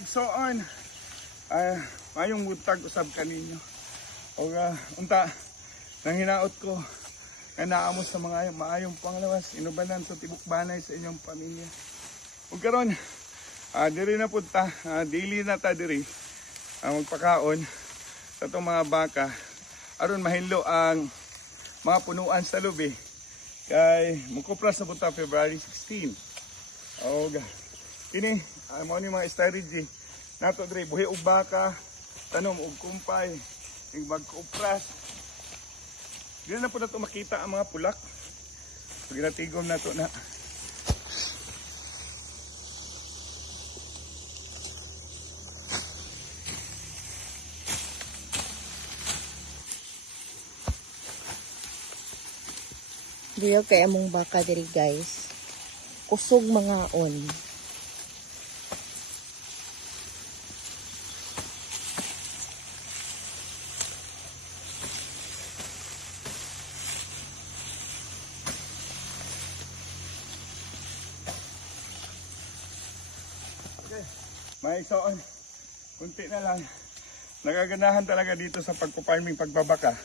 igsoon. Mayong butag usab kaninyo. O unta nang hinaot ko nga naamos sa mga maayong panglawas inubanan sa tibok banay sa inyong pamilya. Ug karon diri na pud ta, daily na ta diri magpakaon sa itong mga baka aron mahilo ang mga punuan sa lubi kay mukupras na pud ta February 16. Og kini mo ni mga strategy nato diri buhi og baka, tanom og kumpay, ing magkupras. Dili na po na ito makita ang mga pulak. So ginatigom na ito na. Diyo kay among baka diri guys. Kusog mga on. May soon, kunti na lang. Nagaganahan talaga dito sa pagpuparming pagbabaka.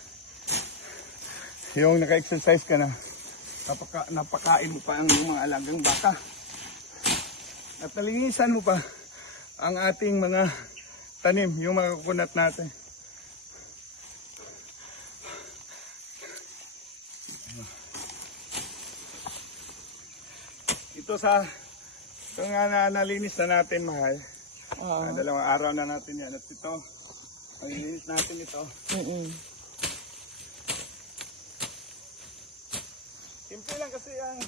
Yung naka-exercise ka na, napakain mo pa ang mga alagang baka. At nalinisan mo pa ang ating mga tanim, yung mga kukunat natin. Ito nga nalinis na natin, mahal. Dalawang araw na natin yan. At ito, nalinis natin ito. Simple lang kasi ang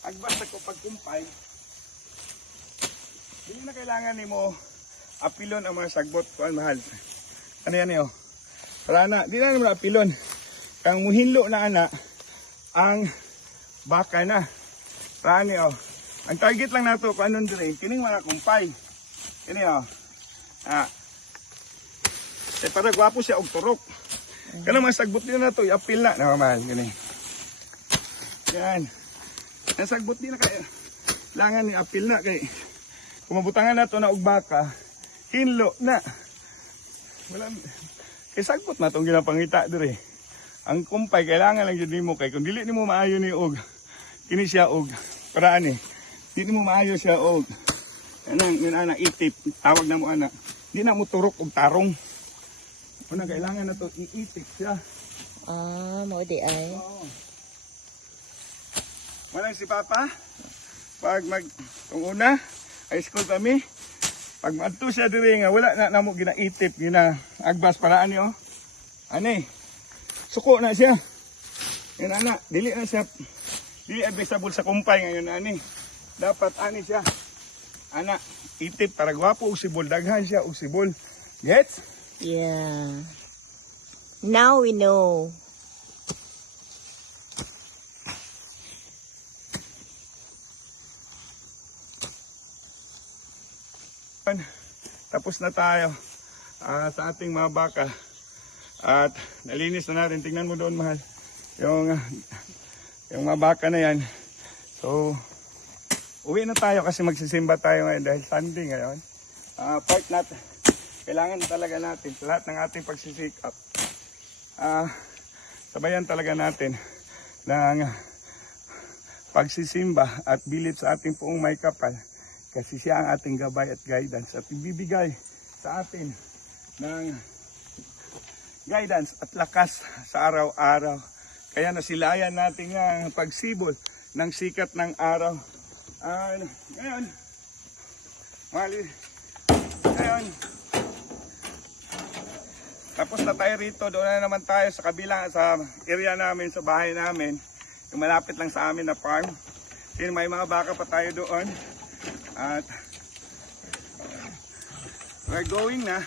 agbas ako pagkumpay. Hindi na kailangan ni mo apilon ang mga sagbot ko, mahal. Ano yan yun? Para na, di na naman apilon. Kang muhinlo na anak ang baka na. Rani ang target lang nato kung anong dire, kining mga kumpay. Kini para gwapo siya og turok. Kanang mga sagbot din na to, i-apil na. Naman, gani. Yan. Ang sagbot din na kaya langan ni apil na kay kumabutangan na to na og baka, hinlo na. Wala kay sagbot na tong ginapangita dire. Ang kumpay kailangan lang jud nimo kay kung dili nimo maayo ni og kini siya og paraan ni. Dili mo maayo siya og ana itip, tawag na mo ana. Di na mo turok og tarong. Una kailangan na to iitip siya. Mo di ay. Oo. Walang si Papa. Pag kung una, high school kami. Pag madto siya diri nga wala na namo ginaitip, agbas paraan ni Ani. Suko na siya. Yan ana, dili na siya. Dili advisable sa kumpay ngayon ani. Dapat ani siya. Ana, itip para gwapo og sibol, daghan siya og sibol. Gets? Yeah. Now we know. Tapos na tayo sa ating mga baka. At nalinis na natin. Tingnan mo doon, mahal. Yung mga baka na yan. So, uwi na tayo kasi magsisimba tayo ngayon dahil Sunday ngayon. Part natin. Kailangan talaga natin sa lahat ng ating pagsisikap. Sabayan talaga natin ng pagsisimba at bilid sa ating poong may kapal. Kasi siya ang ating gabay at guidance at ibibigay sa atin ng guidance at lakas sa araw-araw. Kaya nasilayan natin ang pagsibol ng sikat ng araw. Ngayon, tapos na tayo rito. Doon na naman tayo sa kabilang, sa area namin, sa bahay namin. Yung malapit lang sa amin na farm. Kasi may mga baka pa tayo doon. At we're going na.